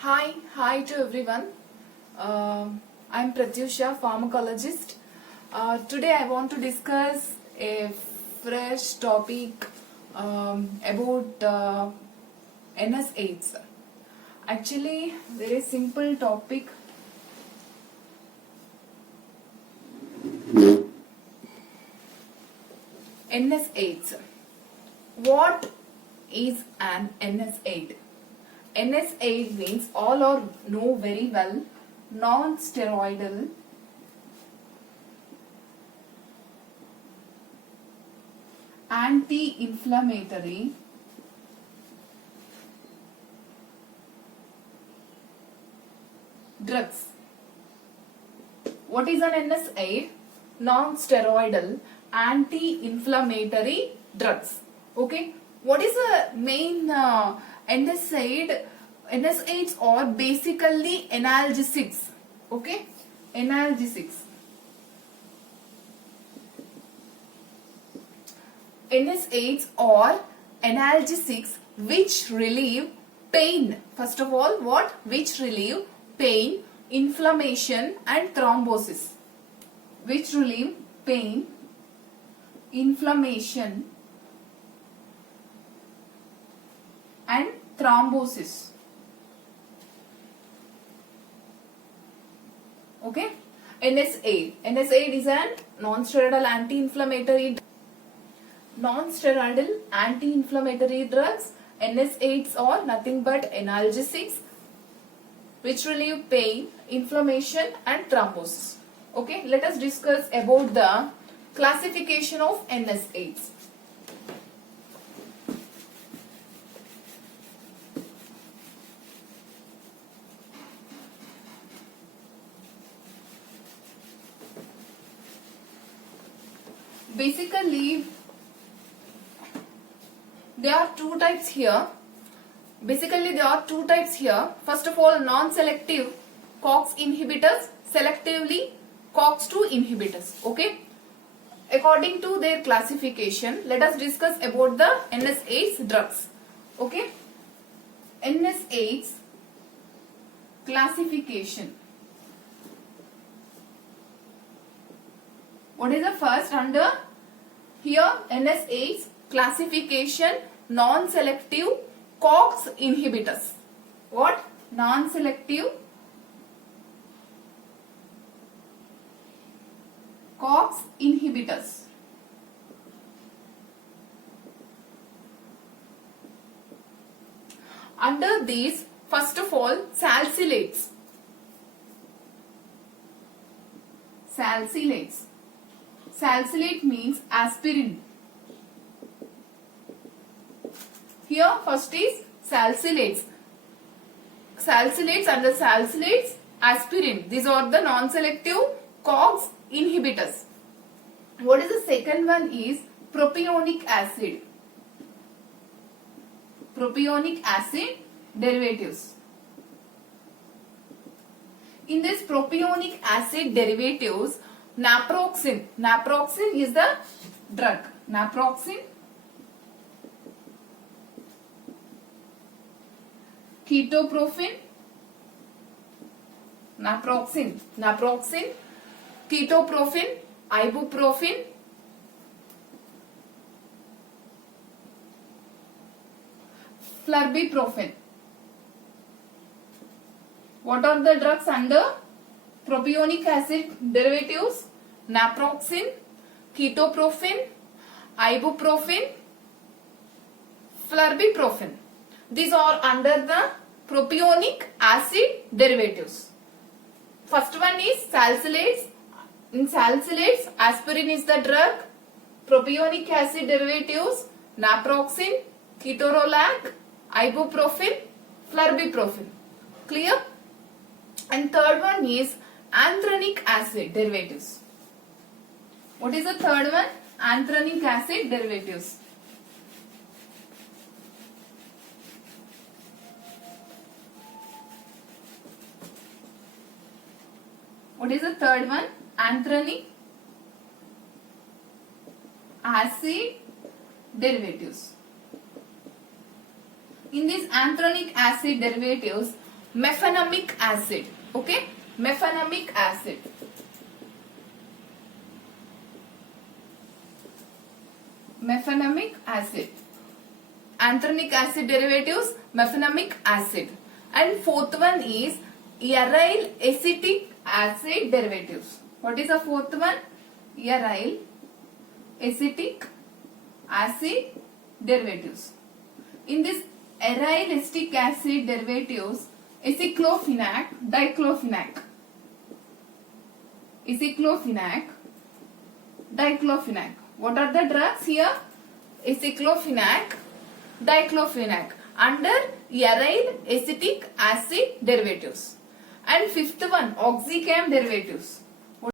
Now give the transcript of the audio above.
Hi to everyone. I'm Pratyusha, pharmacologist. Today I want to discuss a fresh topic about NSAIDs. Actually, very simple topic. NSAIDs. What is an NSAID? NSAID means all or know very well non-steroidal anti-inflammatory drugs. What is an NSAID? Non-steroidal anti-inflammatory drugs. Okay. What is the main NSAID? NSAIDs are basically analgesics. Okay. Analgesics. NSAIDs are analgesics which relieve pain. First of all, what? Which relieve pain, inflammation and thrombosis. Which relieve pain, inflammation and thrombosis. Okay. NSAID. NSAID is an non-steroidal anti-inflammatory. Non-steroidal anti-inflammatory drugs. NSAIDs are nothing but analgesics which relieve pain, inflammation and thrombosis. Okay, let us discuss about the classification of NSAIDs. Basically, there are two types here. First of all, non-selective COX inhibitors, selectively COX-2 inhibitors. Okay. According to their classification, let us discuss about the NSAIDs drugs. Okay. NSAIDs classification. What is the first under here? NSAIDs classification, non-selective COX inhibitors. What? Non-selective COX inhibitors. Under these, first of all, salicylates. Salicylates. Salicylate means aspirin. Here first is salicylates. Salicylates, under salicylates, aspirin. These are the non-selective COX inhibitors. What is the second one is propionic acid. Propionic acid derivatives. In this propionic acid derivatives, naproxen. Naproxen is the drug. Naproxen, ketoprofen, naproxen, ketoprofen, ibuprofen, flurbiprofen. What are the drugs under propionic acid derivatives? Naproxen, ketoprofen, ibuprofen, flurbiprofen. These are under the propionic acid derivatives. First one is salicylates. In salicylates, aspirin is the drug. Propionic acid derivatives, naproxen, ketorolac, ibuprofen, flurbiprofen. Clear? And third one is anthracic acid derivatives. What is the third one? Anthracic acid derivatives. What is the third one? Anthracic acid derivatives. In these anthracic acid derivatives, mefenamic acid. Okay, mefenamic acid. Mefenamic acid. Anthracic acid derivatives, mefenamic acid. And fourth one is aryl acetic acid derivatives. What is the fourth one? Aryl acetic acid derivatives. In this aryl acetic acid derivatives, aceclofenac, diclofenac. Aceclofenac, diclofenac. What are the drugs here? Aceclofenac, diclofenac under aryl acetic acid derivatives. And fifth one, oxycam derivatives.